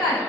നമസ്കാരം.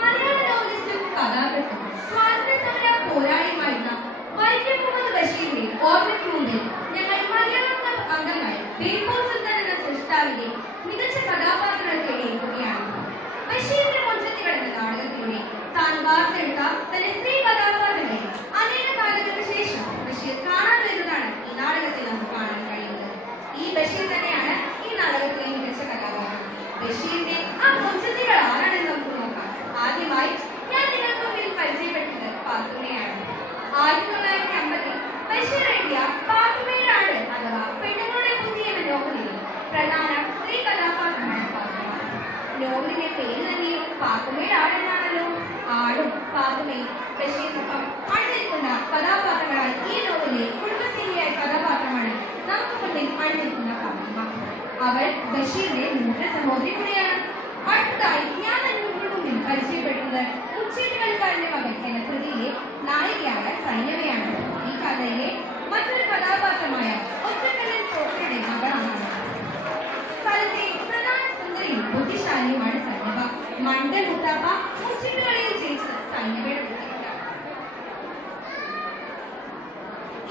മലയാള നോവലിസ്റ്റും കഥാകൃത്തും സ്വാതന്ത്ര്യസമര പോരാളിയുമായിരുന്ന വൈക്കം മുഹമ്മദ് ബഷീറിന്റെ ഓർമ്മയ്ക്ക് ഞങ്ങൾ മലയാളം ക്ലബ് അംഗങ്ങൾ ബേപ്പൂർ സുൽത്താൻ എന്ന സൃഷ്ടാവിന്റെ മികച്ച കഥാപാത്രങ്ങളെ തേടിയിരിക്കുകയാണ്. ബഷീറിന്റെ മുൻചെത്തി എന്ന നാടകത്തിലൂടെ താൻ വാർത്തെടുത്ത തന്റെ സ്ത്രീ കഥാപാത്രങ്ങളെ അനേക കാലങ്ങൾക്ക് ശേഷം ബഷീർ കാണാൻ വരുന്നതാണ് ഈ നാടകത്തിൽ നമുക്ക് കാണാൻ കഴിയുന്നത്. ഈ ബഷീർ തന്നെയാണ് ഈ നാടകത്തിലെ മികച്ച കഥാപാത്രം. ബഷീറിന്റെ ആ മുൻചെത്തികൾ ആരാണെന്ന് നമുക്ക് നോക്കാം. ആദ്യമായി ഞാൻ നിങ്ങൾക്ക് മുന്നിൽ പരിചയപ്പെടുത്തുന്നത് പാത്തുമ്മയാണ്. 1950 ബഷീർ എഴുതിയ പാത്തുമ്മയുടെ ആട് അഥവാ പെണ്ണുങ്ങളുടെ ബുദ്ധി എന്ന നോവലിൽ പ്രധാന സ്ത്രീ കഥാപാത്രമാണ് പാത്തുമ്മ. നോവലിന്റെ പേര് തന്നെയും പാത്തുമ്മയുടെ ആട് എന്നാണല്ലോ. ആടും പാത്തുമ്മയും ബഷീറിനൊപ്പം അണിനിൽക്കുന്ന കഥാപാത്രങ്ങളായി ഈ നോവലിലെ കുടുംബശ്രീയായ കഥാപാത്രമാണ് നമുക്ക് മുന്നിൽ അണിനിൽക്കുന്ന പാത്തുമ്മ. അവൾ ബഷീറിന്റെ മൂത്ത സഹോദരി കൂടിയാണ്. അടുത്തതായി ഞാൻ നിങ്ങൾക്ക് മുന്നിൽ പരിചയപ്പെടുന്നത് ഉച്ചേട്ടുകളിക്കാരന്റെ മകൻ എന്ന കൃതിയിലെ നായികയായ സൈനവയാണ്. ഈ കഥയിലെ മറ്റൊരു കഥാപാത്രമായ ഒറ്റക്കല്ലൻ ചോക്കയുടെ മകളാണ്. സ്ഥലത്തെ പ്രധാന സുന്ദരിയും ബുദ്ധിശാലിയുമാണ് സൈനവ. മണ്ടൻ മുത്താപ്പ ഉച്ചേട്ടുകളിയിൽ ജയിച്ചത് സൈനവയുടെ ബുദ്ധിമുട്ടാണ്.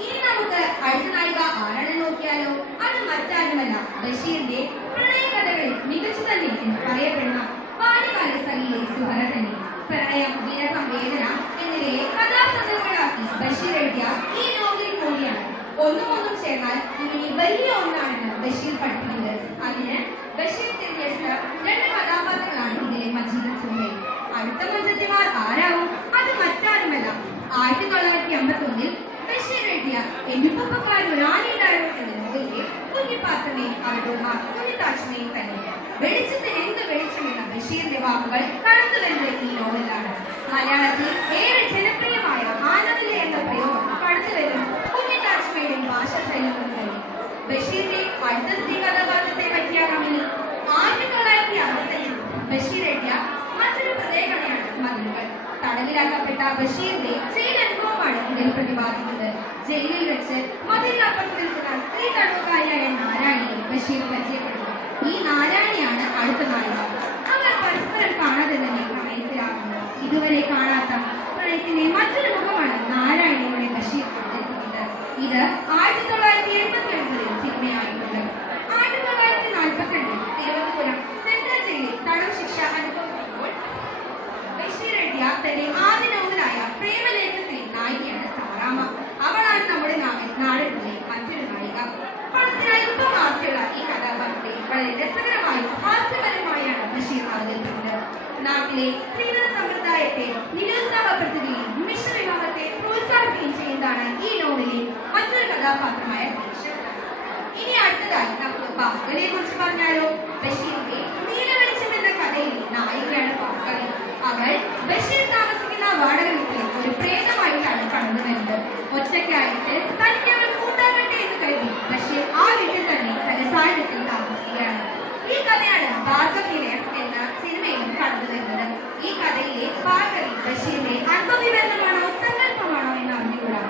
ഇനി നമുക്ക് അടുത്ത നായിക ആരാണെന്ന് നോക്കിയാലോ. അത് മറ്റാരുമല്ല, ബഷീറിന്റെ പ്രണയ കഥകളിൽ മികച്ചു തന്നെ എന്ന് പറയപ്പെടുന്ന ബാല്യകാല സഖിയിലെ സുഹറ തന്നെ. പ്രണയം, വിരഹം, വേദന എന്നിവയെ കഥാസന്ദർഭങ്ങളാക്കി ബഷീർ എഴുതിയ ഈ നോവലിൽ കൂടിയാണ് ഒന്നും ചേർന്നാൽ ഇനി വലിയ ഒന്നാണെന്ന് ബഷീർ പഠിപ്പിക്കുന്നത്. അതിന് ബഷീർ തിരഞ്ഞെടുത്ത രണ്ട് കഥാപാത്രങ്ങളാണ് ഇതിലെ മജീദും സുഹറയും. അടുത്ത മുൻചെത്തിമാർ ആരാവും? അത് മറ്റാരുമല്ല, 1951 ബഷീർ എഴുതിയ എന്നുപ്പക്കാരൻ ഒരാളുണ്ടായിരുന്നു എന്ന നോവലിലെ കുഞ്ഞിപ്പാത്രമേയും അവരുടെ കുഞ്ഞിത്താച്ചമേയും തന്നെ. വെളിച്ചത്തിന് എന്ത് വെളിച്ചമെന്ന ബഷീറിന്റെ വാക്കുകൾ കടന്നു വരുന്നത് ഈ നോവലാണ്. മലയാളത്തിൽ ഏറെ ജനപ്രിയമായ ആനന്ദിലെ എന്ന പ്രയോഗം കടന്നു വരും കുഞ്ഞിത്താച്ചമയുടെ ഭാഷാശൈലി കൊണ്ട് തന്നെ. ബഷീറിന്റെ അടുത്ത സ്ത്രീ കഥാപാത്രത്തെ പറ്റിയാകാമെങ്കിൽ 1965 ബഷീർ എഴുതിയ മറ്റൊരു പ്രത്യേകതയാണ് മതിലുകൾ. തടവിലാക്കപ്പെട്ട ബഷീറിന്റെ ജയിൽ അനുഭവമാണ് ഇതിൽ പ്രതിപാദിക്കുന്നത്. ജയിലിൽ വെച്ച് മതിലിനപ്പുറത്ത് നിൽക്കുന്ന സ്ത്രീ തടവുകാരിയായ നാരായണിയെ ബഷീർ പരിചയപ്പെടുന്നു. ഈ നാരായണിയാണ് അടുത്ത നായിക. അവർ പരസ്പരം കാണാതെ തന്നെ പ്രണയത്തിലാകുന്നു. ഇതുവരെ കാണാത്ത പ്രണയത്തിന്റെ മറ്റൊരു മുഖമാണ് നാരായണിയുടെ ബഷീർ അവതരിപ്പിക്കുന്നത്. ഇത് 1979 സിനിമയായിട്ടുണ്ട്. 1942 തിരുവനന്തപുരം സെൻട്രൽ ജയിലിൽ തടവ് ശിക്ഷ അനുഭവിക്കുമ്പോൾ ബഷീർ എഴുതിയ തന്റെ ആദ്യ നോവലായ പ്രേമലേഖനത്തിലെ നായികയാണ് സാറാമ്മ. അവളാണ് നമ്മുടെ നാടിന്റെ മറ്റൊരു നായിക. പണത്തിന് അല്പം മാർക്കുള്ള ഈ കഥാപാത്രത്തെ വളരെ രസകരമായും ഹാസ്യപരമായാണ് ബഷീർ അവതരിപ്പിക്കുന്നത്. നാട്ടിലെ സ്ത്രീധന സമ്പ്രദായത്തെ നിരുത്സാഹപ്പെടുത്തുകയും മിശ്രവിവാഹത്തെ പ്രോത്സാഹിപ്പിക്കുകയും ചെയ്യുന്നതാണ് ഈ നോവലിലെ മറ്റൊരു കഥാപാത്രമായ ദേശം. ഇനി അടുത്തതായി നമുക്ക് ഭാസ്കരയെ കുറിച്ച് പറഞ്ഞാലോ. ബഷീറിന്റെ നീലവെളിച്ചം എന്ന കഥയിലെ നായികയാണ് ഭാസ്കരി. അവൾ ബഷീർ താമസിക്കുന്ന വാടക വീട്ടിൽ ഒരു പ്രേതമായിട്ടാണ് കടന്നു വരുന്നത്. ഒറ്റയ്ക്കായിട്ട് തനിക്ക് അവൾ കൂട്ടാകട്ടെ എന്ന് കരുതി ബഷീർ ആ വീട്ടിൽ തന്നെ തന്റെ സാന്നിധ്യത്തിൽ താമസിക്കുകയാണ്. ഈ കഥയാണ് ഭാർഗവീലയം എന്ന സിനിമയിലും കടന്നു വരുന്നത്. ഈ കഥയിലെ ഭാർഗവി ബഷീറിന്റെ അല്പവിവരണമാണോ സങ്കല്പമാണോ എന്ന് അറിഞ്ഞുകൂടാ.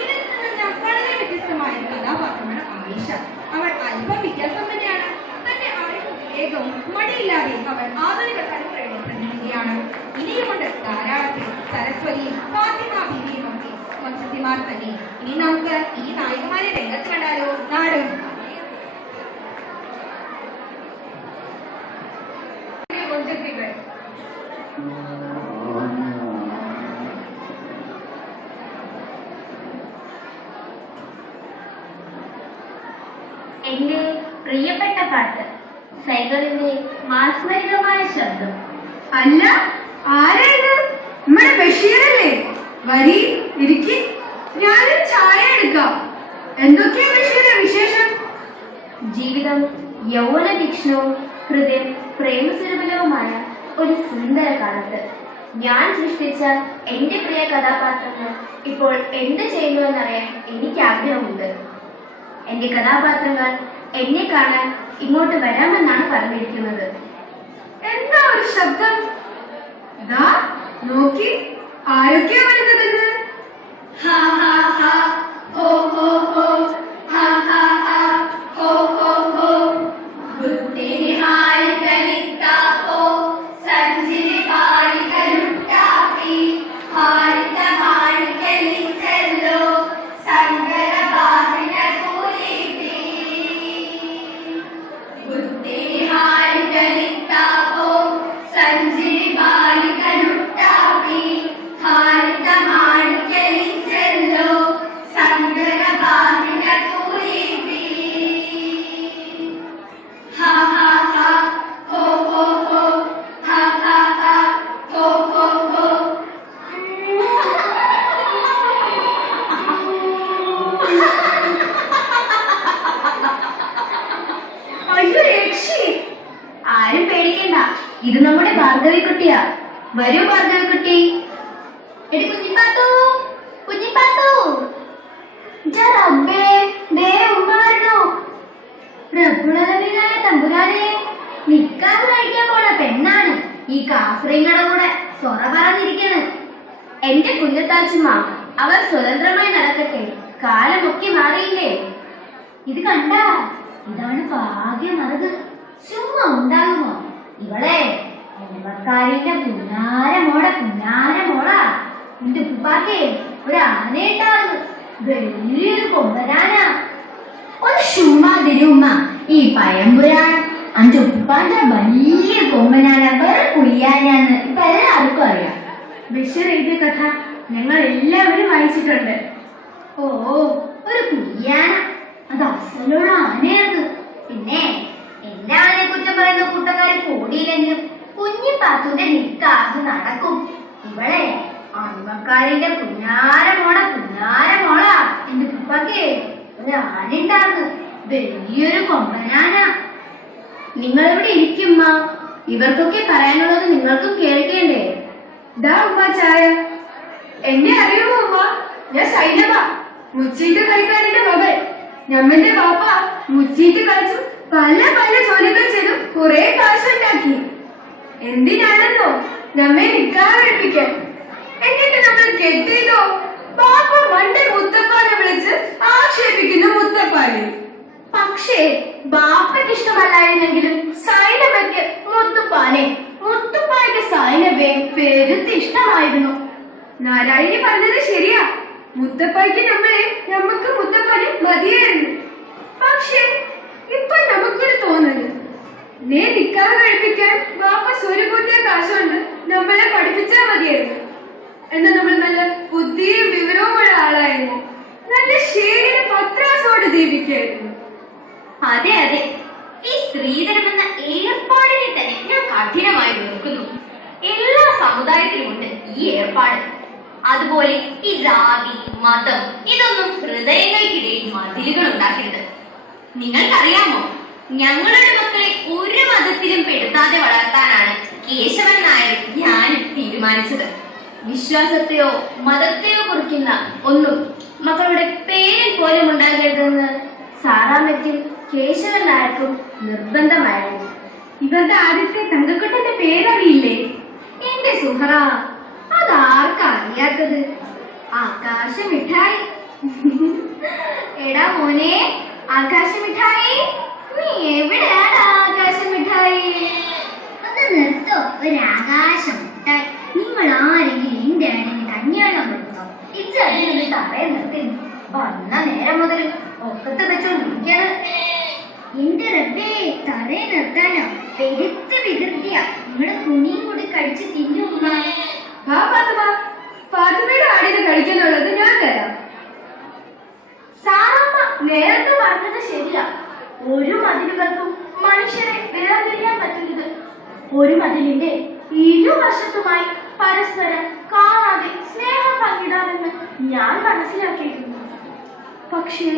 ഇതിൽ നിന്നെല്ലാം വളരെ വ്യത്യസ്തമായ കഥാപാത്രമാണ് ആയിഷ. അവൾ അല്പം വിദ്യാസമ്പന്നയാണ്. തന്റെ അറിവും വേഗവും മടിയില്ലാതെ അവൾ ആധുനിക തലമുറയുടെ പ്രതിനിധിയാണ്. ഇനിയുമുണ്ട് ധാരാളത്തിൽ സരസ്വതിയും ഫാത്തിമ ബീവിയും ഒക്കെ മുൻചെത്തിമാർ തന്നെ. ഇനി നമുക്ക് ഈ നായികമാരെ രംഗത്ത് കണ്ടാലോ. നാടകം മുൻചെത്തികൾ. എന്റെ പ്രിയപ്പെട്ട പാട്ട്, സൈക്കിളിന്റെ മാസ്മരികമായ ശബ്ദം. അല്ല, ആരായത്? നമ്മുടെ ബഷീറല്ലേ? വരി, ഇരിക്കി, ഞാനൊരു ചായ എടുക്കാം. എന്തൊക്കെയാ ബഷീറെ വിശേഷം? ജീവിതം യൗവന തീക്ഷ്ണവും ഹൃദയം പ്രേമസുരബലവുമായ ഒരു സുന്ദര കാലത്ത് ഞാൻ സൃഷ്ടിച്ച എന്റെ പ്രിയ കഥാപാത്രങ്ങൾ ഇപ്പോൾ എന്ത് ചെയ്യുന്നുവെന്നറിയാൻ എനിക്ക് ആഗ്രഹമുണ്ട്. എന്റെ കഥാപാത്രങ്ങൾ എന്നെ കാണാൻ ഇങ്ങോട്ട് വരാമെന്നാണ് പറഞ്ഞിരിക്കുന്നത്. എന്താ ഒരു ശബ്ദം? ദാ നോക്കി, ആരൊക്കെയാ വരുന്നതെന്ന്. ഹാ ഹാ ഹാ, ഹോ ഹോ ഹോ, ഹാ ഹാ ഹാ, ഹോ ഹോ ഹോ. ബുദ്ധി ആയി കളിക്കാപ്പോ സഞ്ചരി ഭാരതിത്താപോ സഞ്ജീവാലികനുട്ടാപി ഭാരതമാണിക്കലിച്ചല്ലോ സങ്കരഭാവിന കൂലിപി ഹാ ഹാ ഹാ ഹോ ഹോ ഹോ ഹാ ഹാ ഹാ ഹോ ഹോ ഹോ അയ്യോ രക്ഷി ആരും പേടിക്കണ്ട ഇത് നമ്മുടെ ഭാർഗവിക്കുട്ടിയാ വരൂ ഭാർഗവിക്കുട്ടി എടി കുഞ്ഞിപ്പാത്തു കുഞ്ഞിപ്പാത്തു റബ്ബേ ദേ ഉമ്മാരുന്നു പ്രഭുണനായ തമ്പുരാനെ നിക്കാൻ കഴിക്കാൻ പോണ പെണ്ണാണ് ഈ കാഫ്രീങ്ങളുടെ കൂടെ സൊറ പറഞ്ഞിരിക്കുന്നത് എന്റെ കുഞ്ഞത്താച്ചുമ്മ അവർ സ്വതന്ത്രമായി നടക്കട്ടെ കാലമൊക്കെ മാറിയില്ലേ ഇത് കണ്ട ഇതാണ് ഭാഗ്യമറുത് ചുമ്മാ ഉണ്ടാകുമോ ഇവളെ അയൽവക്കാരിന്റെ പുന്നാരമോളാ എന്റെ ഉപ്പാക്കേ ഒരു ആനയുണ്ടാവുന്നു വലിയൊരു കൊമ്പനാനാ ഒന്ന് ചുമ്മാതിരുമ്മ ഈ പഴംപുരാണ് അന്റെ ഉപ്പാന്റെ വലിയ കൊമ്പനാന വേറെ കുയ്യാനാന്ന് ഇപ്പൊ എല്ലാവർക്കും അറിയാം ബഷീർ എഴുതിയ കഥ ഞങ്ങൾ എല്ലാവരും വായിച്ചിട്ടുണ്ട്. ഓ ഒരു കുയ്യാന അത് അസലുള്ള ആനയാണ്. പിന്നെ എന്റെ ആനയെ കുറ്റം പറയുന്ന കൂട്ടക്കാരെ കൂടിയില്ലെങ്കിലും കുഞ്ഞിപ്പാത്തുന്റെ നിക്കാഹ് നടക്കും. ഇവളെ അമ്മക്കാരിന്റെ പുന്നാരമോളാ എന്റെ ഉപ്പാക്കേ ഒരു ആനയുണ്ടായിരുന്നു വലിയൊരു കൊമ്പനാന. നിങ്ങളിവിടെ ഇരിക്കുമ്മ ഇവർക്കൊക്കെ പറയാനുള്ളത് നിങ്ങൾക്കും കേൾക്കേണ്ടേ? ദാ ഉമ്മ ചായ. എന്നെ അറിയുമോ ഉമ്മ? ഞാൻ സൈനബ, മുച്ചീട്ട് കളിക്കാരന്റെ മകൾ. ഞമ്മന്റെ ബാപ്പ മുച്ചീട്ട് കളിച്ചു പല ജോലികൾ ചെയ്തു കുറെ കാശുണ്ടാക്കി. എന്തിനാണെന്നോ നമ്മെ നിക്കാഹ് കഴിപ്പിക്കാൻ. എന്നിട്ട് നമ്മൾ കെട്ടിയതോ ബാപ്പ മണ്ടൻ മുത്തപ്പാനെ വിളിച്ച് ആക്ഷേപിക്കുന്നു മുത്തപ്പാനെ. പക്ഷേ ബാപ്പയ്ക്ക് ഇഷ്ടമല്ലായിരുന്നെങ്കിലും സൈനബയ്ക്ക് മുത്തുപ്പായ്ക്ക് സൈനബയെ പെരുത്ത് ഇഷ്ടമായിരുന്നു. നാരായണി പറഞ്ഞത് ശരിയാ. മുത്തപ്പായ്ക്ക് നമുക്ക് മുത്തപ്പാന് മതിയായിരുന്നു. പക്ഷെ ഇപ്പൊ നമുക്കൊരു തോന്നല്, നേ നിക്കാഹ് കഴിപ്പിക്കാൻ ബാപ്പ സ്വരുകൂട്ടിയ കാശുകൊണ്ട് നമ്മളെ പഠിപ്പിച്ചാ മതിയായിരുന്നു. എന്നാ നമ്മൾ നല്ല ബുദ്ധിയും വിവരവുമുള്ള ആളായിരുന്നു. നല്ല ശരിയുടെ പത്രാസോട് ജീവിക്കായിരുന്നു. അതെ ഈ സ്ത്രീധനം എന്ന ഏർപ്പാടിനെ തന്നെ ഞാൻ കഠിനമായി വെറുക്കുന്നു. എല്ലാ സമുദായത്തിലുമുണ്ട് ഈ ഏർപ്പാട്. അതുപോലെ ഈ ജാതി മതം ഇതൊന്നും ഹൃദയങ്ങൾക്കിടയിൽ മതിലുകൾ ഉണ്ടാക്കരുത്. നിങ്ങൾക്കറിയാമോ, ഞങ്ങളുടെ മക്കളെ ഒരു മതത്തിലും പെടുത്താതെ വളർത്താനാണ് കേശവൻ നായർ ഞാനും തീരുമാനിച്ചത്. വിശ്വാസത്തെയോ മതത്തെയോ കുറിക്കുന്ന ഒന്നും മക്കളുടെ പേരിൽ പോലും ഉണ്ടാകരുതെന്ന് സാറാമ്മയ്ക്കും കേശവൻ നായർക്കും നിർബന്ധമായിരുന്നു. ഇവരുടെ ആദ്യത്തെ തങ്കക്കുട്ടന്റെ പേരറിയില്ലേ? എന്റെ സുഹറ, അതാർക്കാ അറിയാത്തത്? ആകാശ മിഠായി. എടാ മോനെ ആകാശ മിഠായി, നീ എവിടെയാണ് ആകാശ മിഠായി? ഒന്ന് നിർത്തോ ഒരു ആകാശ മിഠായി. നിങ്ങൾ ആരെങ്കിലും എന്റെ ആണെങ്കിൽ കല്യാണം കൊടുത്തോ? ഇച്ചടിയൊന്ന് തറയെ നിർത്തിന്നു. വന്ന നേരം മുതൽ ഒക്കത്ത് വെച്ചോണ്ടിരിക്കണ്. എന്റെ റബ്ബേ, തറയെ നിർത്താനോ? പെരുത്ത വികൃതിയ. നിങ്ങളുടെ തുണിയും കൂടി കഴിച്ച് തിന്നുമ്മ. ഫാത്തിമയുടെ ആടിന് കഴിക്കാനുള്ളത് ഞാൻ തരാം. സാറമ്മ നേരത്തെ പറഞ്ഞത് ശരിയാ. ഒരു മതിലുകൾക്കും മനുഷ്യരെ വേർതിരിയാൻ പറ്റരുത്. ഒരു മതിലിന്റെ ഇരുവശത്തുമായി പരസ്പരം കാണാതെ സ്നേഹം പങ്കിടാമെന്ന് ഞാൻ മനസ്സിലാക്കിയിരുന്നു. പക്ഷേ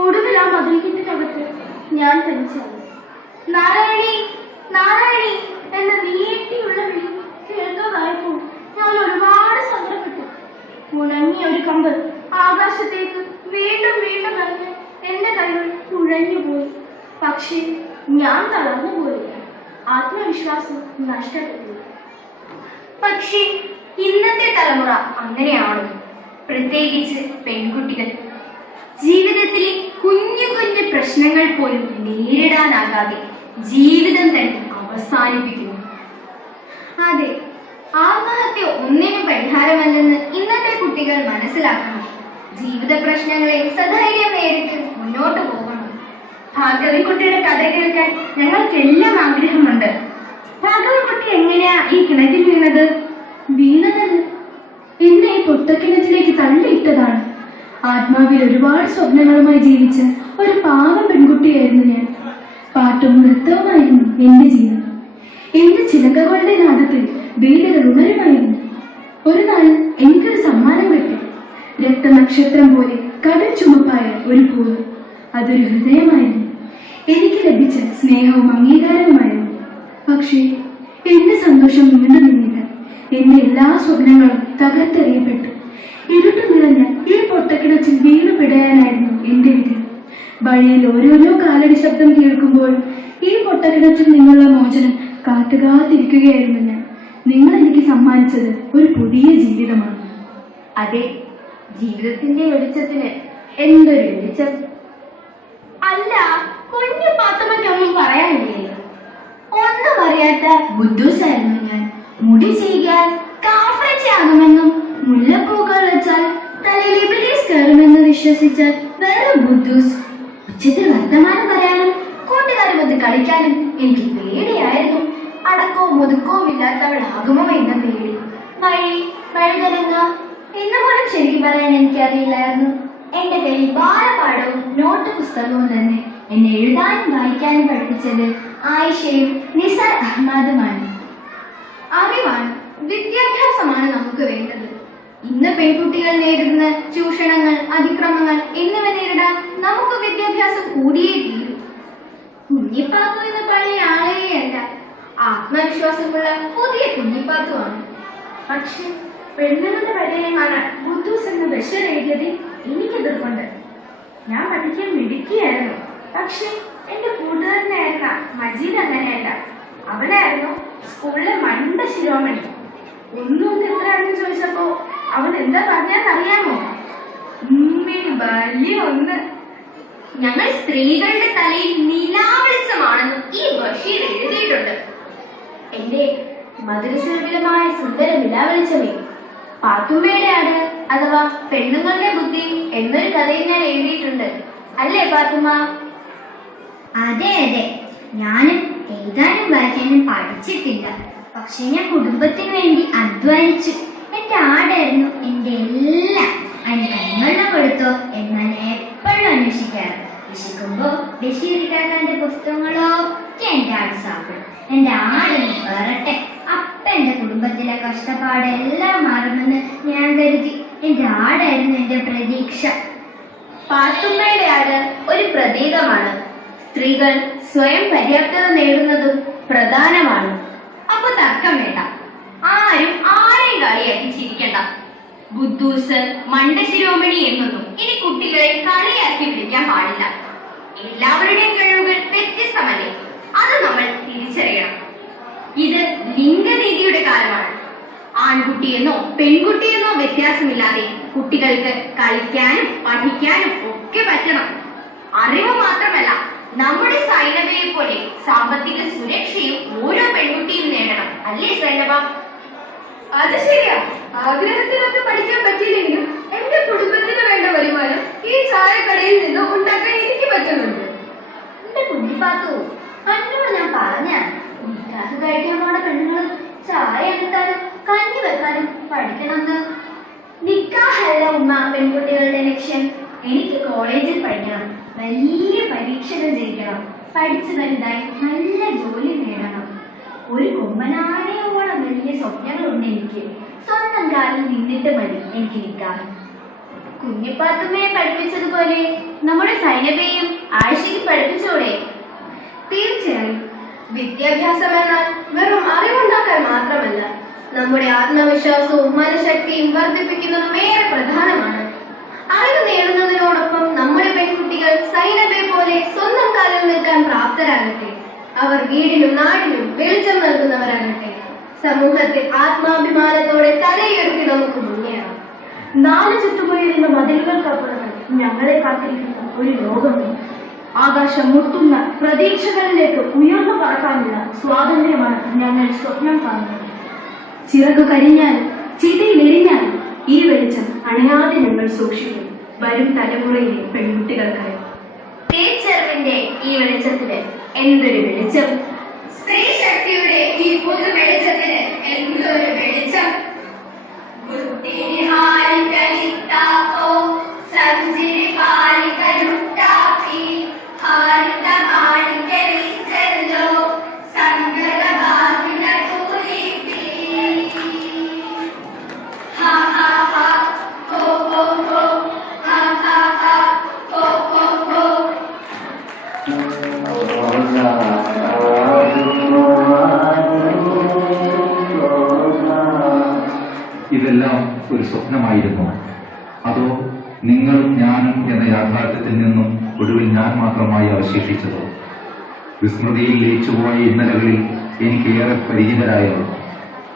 ഒടുവിൽ ആ മതിൽക്കെട്ടിനകത്ത് ഞാൻ തനിച്ചാണ്. നാരായണി എന്ന നീട്ടിയുള്ള വിളി കേൾക്കാതായപ്പോൾ ഞാൻ ഒരുപാട് സങ്കടപ്പെട്ടു. ഉണങ്ങിയ ഒരു കമ്പ് ആകാശത്തേക്ക് വീണ്ടും എറിഞ്ഞ് എന്റെ കൈകൾ തുഴഞ്ഞുപോയി. പക്ഷേ ഞാൻ തളർന്നുപോയില്ല. ആത്മവിശ്വാസം നഷ്ടപ്പെട്ടു. പക്ഷേ ഇന്നത്തെ തലമുറ അങ്ങനെയാണ്. പ്രത്യേകിച്ച് പെൺകുട്ടികൾ ജീവിതത്തിലെ കുഞ്ഞു പ്രശ്നങ്ങൾ പോലും നേരിടാനാകാതെ ജീവിതം തന്നെ അവസാനിപ്പിക്കുന്നു. അതെ, ആത്മഹത്യ ഒന്നിനും പരിഹാരമല്ലെന്ന് ഇന്നത്തെ കുട്ടികൾ മനസ്സിലാക്കണം. ജീവിത പ്രശ്നങ്ങളെ സധൈര്യം നേരിട്ട് മുന്നോട്ട് പോകണം. ഭാർഗവിക്കുട്ടിയുടെ കഥ കേൾക്കാൻ ഞങ്ങൾക്കെല്ലാം ആഗ്രഹമാണ്. ആത്മാവിൽ ഒരുപാട് സ്വപ്നങ്ങളുമായി ജീവിച്ച ഒരു പാവം പെൺകുട്ടിയായിരുന്നു ഞാൻ. പാട്ടും നൃത്തവുമായിരുന്നു എന്റെ ജീവിതം. എന്റെ ചിലക്കകളുടെ നാദത്തിൽ വീടുകൾ ഉണരുമായിരുന്നു. ഒരു നാൾ എനിക്കൊരു സമ്മാനം കിട്ടി. രക്തനക്ഷത്രം പോലെ കടൽ ചുമപ്പായ ഒരു പൂവ്. അതൊരു ഹൃദയമായിരുന്നു. എനിക്ക് ലഭിച്ച സ്നേഹവും അംഗീകാരവുമായിരുന്നു. പക്ഷേ എന്റെ സന്തോഷം നീണ്ടു നിന്നില്ല. എന്റെ എല്ലാ സ്വപ്നങ്ങളും തകർത്തെറിയപ്പെട്ടു. ഇരുട്ട് നിറഞ്ഞ ഈ പൊട്ടക്കിണച്ചിൽ വീണു പിടയാനായിരുന്നു എന്റെ വിധി. വഴിയിൽ ഓരോരോ കാലടി ശബ്ദം കേൾക്കുമ്പോഴും ഈ പൊട്ടക്കിണച്ചിൽ നിന്നുള്ള മോചനം കാത്തുകാത്തിരിക്കുകയായിരുന്നു ഞാൻ. നിങ്ങൾ എനിക്ക് സമ്മാനിച്ചത് ഒരു പുതിയ ജീവിതമാണ്. അതെ, ജീവിതത്തിന്റെ വെളിച്ചത്തിന് എന്തൊരു വെളിച്ചം. അല്ല, കുഞ്ഞു പാത്തമ്മയ്ക്കൊന്നും പറയാനില്ലേ? ഒന്നും അറിയാത്ത ബുദ്ധൂസായിരുന്നു ഞാൻ. മുടി ചെയ്യാൻ കാഫ്രച്ചാകുമെന്നും മുല്ലപ്പൂക്കൾ വെച്ചാൽ തലയിൽ ഇബ്ലീസ് കയറുമെന്ന് വിശ്വസിച്ചാൽ വേറെ ബുദ്ധൂസ്. ഉച്ചത്തിൽ വർത്തമാനം പറയാനും കൂട്ടുകാരുമൊത്ത് കളിക്കാനും എനിക്ക് പേടിയായിരുന്നു. അടക്കവും ഒതുക്കവും ഇല്ലാത്തവളാകുമോ എന്ന പേടി. വഴുതനങ്ങ എന്ന് പോലും ശരിക്കും പറയാൻ എനിക്കറിയില്ലായിരുന്നു. എന്റെ കയ്യിൽ ബാലപാഠവും നോട്ട് പുസ്തകവും തന്നെ എന്നെ എഴുതാനും വായിക്കാനും പഠിപ്പിച്ചത് ആയിഷയും നിസാർ അഹമ്മദുമാണ്. അറിവാണ്, വിദ്യാഭ്യാസമാണ് നമുക്ക് വേണ്ടത്. ഇന്ന് പെൺകുട്ടികൾ നേരിടുന്ന ചൂഷണങ്ങൾ, അതിക്രമങ്ങൾ എന്നിവ നേരിടാൻ നമുക്ക് വിദ്യാഭ്യാസം കൂടിയേ തീരും. കുഞ്ഞിപ്പാത്തു എന്ന പഴയ ആളെയല്ല, ആത്മവിശ്വാസമുള്ള പുതിയ കുഞ്ഞിപ്പാത്തുമാണ്. പക്ഷെ പെണ്ണുങ്ങളുടെ പര്യായമാണ് ബുദ്ധൂസ് എന്ന ബഷീർ എഴുതിയതിൽ എനിക്ക് എതിർപ്പുണ്ട്. ഞാൻ പഠിക്കാൻ മിടുക്കിയായിരുന്നു. പക്ഷെ എന്റെ കൂട്ടുകാരനായിരുന്ന മജീദ് അങ്ങനെയല്ല. അവനായിരുന്നു സ്കൂളിലെ മണ്ട ശിരോമണി. ഒന്നും എത്രയാണെന്ന് ചോദിച്ചപ്പോ അവൻ എന്താ പറഞ്ഞാന്നറിയാമോ? വലിയ ഒന്ന്. ഞങ്ങൾ സ്ത്രീകളുടെ തലയിൽ നിലാവെളിച്ചമാണെന്നും ഈ ബഷീർ എഴുതിയിട്ടുണ്ട്. എന്റെ മധുരസുരഭിലമായ സുന്ദര നിലാവെളിച്ചമേ, പാത്തുമ്മയുടെ ആട് അഥവാ പെണ്ണുങ്ങളുടെ ബുദ്ധി എന്നൊരു കഥയിൽ ഞാൻ എഴുതിയിട്ടുണ്ട്. അല്ലേ പാത്തുമ്മ? അതെ അതെ, ഞാനും എഴുതാനും വായിക്കാനും പഠിച്ചിട്ടില്ല. പക്ഷെ ഞാൻ കുടുംബത്തിന് വേണ്ടി അധ്വാനിച്ചു. എന്റെ ആടായിരുന്നു എന്റെ എല്ലാം. അതിന് കൺവെള്ളം കൊടുത്തോ എന്നാൽ എപ്പോഴും അന്വേഷിക്കാറ്. വിശക്കുമ്പോ ബഷീറിക്കാക്കാന്റെ പുസ്തകങ്ങളൊക്കെ എന്റെ ആട് സാപ്പിടും. എന്റെ ആടൊന്ന് വരട്ടെ, അപ്പ എന്റെ കുടുംബത്തിലെ കഷ്ടപ്പാടെല്ലാം മാറുമെന്ന് ഞാൻ കരുതി. എന്റെ ആടായിരുന്നു എന്റെ പ്രതീക്ഷ. പാത്തുമ്മയുടെ ആട് ഒരു പ്രതീകമാണ്. സ്ത്രീകൾ സ്വയം പര്യാപ്തത നേടുന്നതും പ്രധാനമാണ്. അപ്പൊ തർക്കം വേണ്ട. ആരും ആരെയും കളിയാക്കി ചിരിക്കണ്ട. ബുദ്ധൂസ്, മണ്ടശിരോമണി എന്നൊന്നും ഇനി കുട്ടികളെ കളിയാക്കി വിളിക്കാൻ പാടില്ല. എല്ലാവരുടെയും കഴിവുകൾ വ്യത്യസ്തമല്ലേ, അത് നമ്മൾ തിരിച്ചറിയണം. ഇത് ലിംഗനീതിയുടെ കാലമാണ്. ആൺകുട്ടിയെന്നോ പെൺകുട്ടിയെന്നോ വ്യത്യാസമില്ലാതെ കുട്ടികൾക്ക് കളിക്കാനും പഠിക്കാനും ഒക്കെ പറ്റണം. അറിവ് മാത്രമല്ല, നമ്മുടെ സൈനബയെ പോലെ സാമ്പത്തിക സുരക്ഷയും ഓരോ പെൺകുട്ടിയും നേടണം. അല്ലേ സൈനബ? അത് ശരിയാ. ആഗ്രഹത്തിനൊക്കെ പഠിക്കാൻ പറ്റിയില്ലെങ്കിലും എന്റെ കുടുംബത്തിന് വേണ്ട വരുമാനം ഈ ചായക്കടയിൽ നിന്ന് ഉണ്ടാക്കാൻ എനിക്ക് പറ്റുന്നുണ്ട്. എന്റെ കുഞ്ഞിപ്പാത്തു, അന്നോട് ഞാൻ പറഞ്ഞ നിക്കാഹ് കഴിക്കാൻ പോണ പെണ്ണുങ്ങൾ ചായ എടുത്താലും കഞ്ഞി വെക്കാനും പഠിക്കണമെന്ന്. നിക്കാഹല്ല ഉമ്മ പെൺകുട്ടികളുടെ ലക്ഷ്യം. എനിക്ക് കോളേജിൽ പഠിക്കണം, വലിയ പരീക്ഷകൾ ജയിക്കണം, പഠിച്ചു വലുതായി നല്ല ജോലി നേടണം. ഒരു കൊമ്പനാനയോളം വലിയ സ്വപ്നങ്ങളുണ്ട് എനിക്ക്. സ്വന്തം കാലിൽ നിന്നിട്ട് മതി എനിക്ക് നിക്കാഹ്. കുഞ്ഞിപ്പാത്തുമ്മയെ പഠിപ്പിച്ചതുപോലെ നമ്മുടെ സൈനബയെയും ആയിഷയ്ക്ക് പഠിപ്പിച്ചോടെ? തീർച്ചയായും. വിദ്യാഭ്യാസം എന്നാൽ വെറും അറിവുണ്ടാക്കാൻ മാത്രമല്ല, നമ്മുടെ ആത്മവിശ്വാസവും മനഃശക്തിയും വർദ്ധിപ്പിക്കുന്നതും ഏറെ പ്രധാനമാണ്. അറിവ് നേടുന്നതിനോടൊപ്പം നമ്മുടെ പെൺകുട്ടികൾ സൈനബയെ പോലെ സ്വന്തം കാലിൽ നിൽക്കാൻ പ്രാപ്തരാകട്ടെ. അവർ വീടിനും നാടിനും വെളിച്ചം നൽകുന്നവരാകട്ടെ. സമൂഹത്തിൽ ആത്മാഭിമാനത്തോടെ തലയുയർത്തി നമുക്ക് മുന്നേറാം. നാല് ചുറ്റുപോയിരുന്ന മതിലുകൾക്കപ്പുറത്ത് ഞങ്ങളെ കാത്തിരിക്കുന്ന ഒരു ലോകമുണ്ട്. ആകാശം മുട്ടുന്ന പ്രതീക്ഷകളിലേക്ക് ഉയർന്നു പറക്കാനുള്ള സ്വാതന്ത്ര്യമാണ് ഞങ്ങൾ സ്വപ്നം കാണുന്നത്. ചിറകു കരിഞ്ഞാലും ചിതയിലെരിഞ്ഞാലും ഈ വെളിച്ചം അണയാതെ ഞങ്ങൾ സൂക്ഷിക്കും. വരും തലമുറയിലെ പെൺകുട്ടികൾക്കായി. നേച്ചറിന്റെ ഈ വെളിച്ചത്തിന് എന്തൊരു വെളിച്ചം! സ്ത്രീ ശക്തിയുടെ ഈ പൊതു വെളിച്ചത്തിന് എന്തൊരു വെളിച്ചം! ഒരു സ്വപ്നമായിരുന്നു? അതോ നിങ്ങളും ഞാനും എന്ന യാഥാർത്ഥ്യത്തിൽ നിന്നും ഒടുവിൽ ഞാൻ മാത്രമായി അവശേഷിച്ചതോ? വിസ്മൃതിയിൽ ലയിച്ചുപോയ ഇന്നലകളിൽ എനിക്കേറെ പരിചിതരായവർ,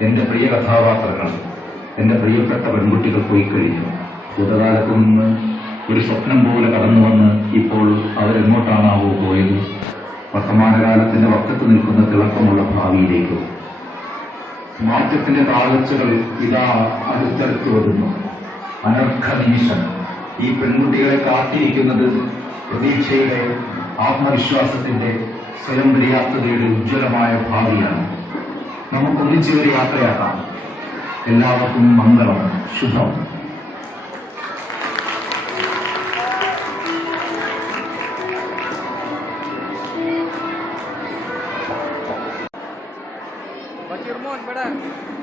എൻ്റെ പ്രിയ കഥാപാത്രങ്ങൾ, എൻ്റെ പ്രിയപ്പെട്ട പെൺകുട്ടികൾ പോയി കഴിഞ്ഞു. ഭൂതകാലത്തു നിന്ന് ഒരു സ്വപ്നം പോലെ കടന്നു വന്ന് ഇപ്പോൾ അവരെങ്ങോട്ടാണാവോ പോയത്? വർത്തമാനകാലത്തിന്റെ വക്കത്ത് നിൽക്കുന്ന തിളക്കമുള്ള ഭാവിയിലേക്കോ? മാറ്റത്തിന്റെ താളച്ചുകൾ ഇതാ അടുത്തടുത്ത് വരുന്നു. അനർഘ നിമിഷം. ഈ പെൺകുട്ടികളെ കാത്തിരിക്കുന്നത് പ്രതീക്ഷയുടെ, ആത്മവിശ്വാസത്തിന്റെ, സ്വയം പര്യാപ്തതയുടെ ഉജ്ജ്വലമായ ഭാവിയാണ്. നമുക്കൊന്നിച്ചൊരു യാത്രയാക്കാം. എല്ലാവർക്കും മംഗളം, ശുഭം. Batirmon, benar.